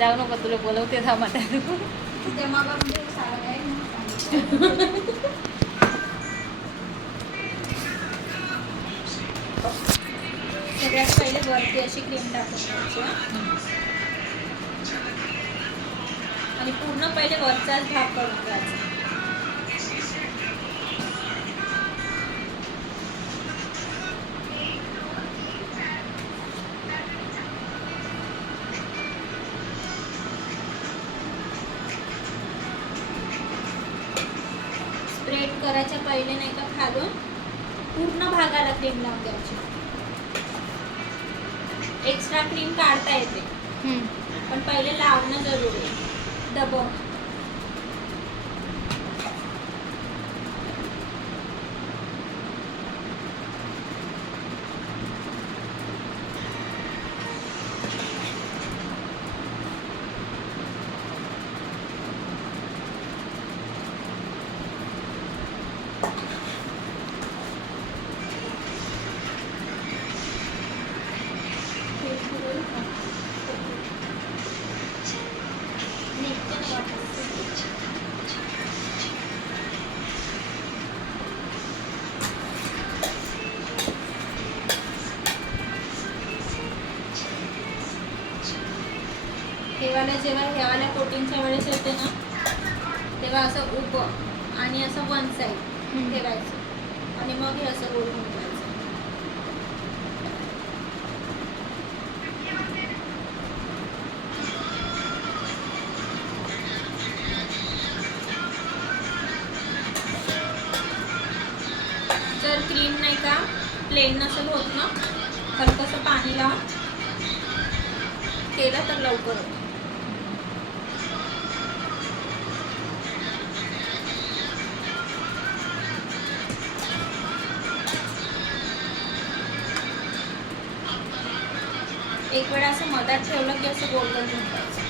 जाऊ नको, तुला बोलवते थांब आता. जमा करून दे सारं काय म्हणून सगळ्यात पहिले वरती अशी क्रीम टाकून घ्यायची आणि पूर्ण पहिले वरचाच भाग करून घ्यायचा. स्प्रेड करायच्या पहिले नाही का खालून पूर्ण भागाला क्रीम लावून द्यायची. एक्स्ट्रा क्रीम काढता येते पण पहिले लावणं जरुरी आहे. दबाव हेवाला जेव्हा ह्यावाल्या कोटिंगच्या वेळेस येते ना तेव्हा असं उभं आणि असं वन साईड ठेवायचं आणि मग हे असं रोल होऊन जायचं. जर क्रीम नाही का प्लेन नसेल होत ना हलकंसं पाणी लावून केलं तर लवकर होतं. एक वेळा असं मधात ठेवलं की असं गोल गोल होऊन जायचं.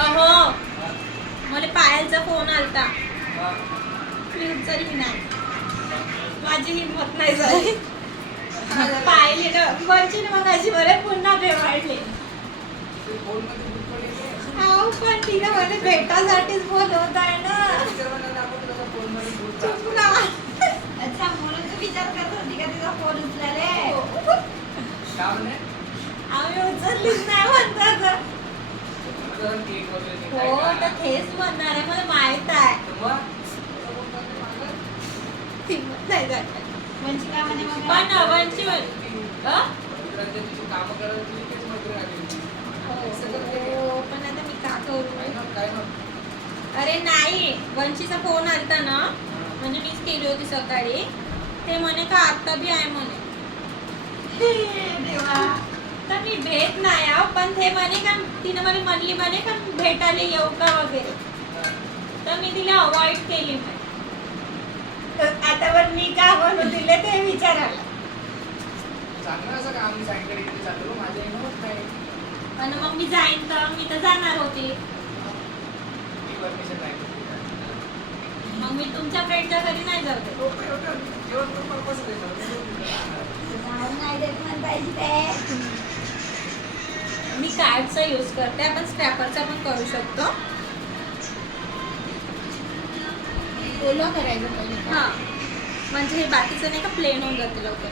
अहो मला पायलचा फोन आलता. प्लीज जरी नाही माझी हिंमत नाही झाली. पाहिली ना वरची मग अशी मला पुन्हा भेवाडले. अहो पण तिला मला भेटासाठीच बोलवत आहे ना. चुप ना. अच्छा म्हणून तू विचार करत होती का तिचा फोन उचलाले. आम्ही उचललीच नाही म्हणतात. हो तर तेच म्हणणार आहे मला माहित आहे. हिंमत नाही झाली. वंशिका म्हणे मग पण वंशी पण आता मी का करू. अरे नाही वंशीचा फोन आलता ना म्हणजे मीच केली होती सकाळी. ते म्हणे का आता बी आहे म्हणे. देवा तर मी भेट नाही आहो पण ते म्हणे का तिने मला म्हणली म्हणे का भेटायला येऊ का वगैरे तर मी तिला अवॉइड केली म्हणे. आता पण मी का म्हणू दिले ते विचारायला. पण मग मी जाईन तर मी तर जाणार होती. मग मी तुमच्या फ्रेंडच्या घरी नाही जाते. नाही देत म्हणतायची ते. मी कार्डचा यूज करते. आपण स्क्रॅपरचा पण करू शकतो. ओला करायचं पहिले. हां म्हणजे हे बाकीचं नाही का प्लेन होऊन जाते लवकर.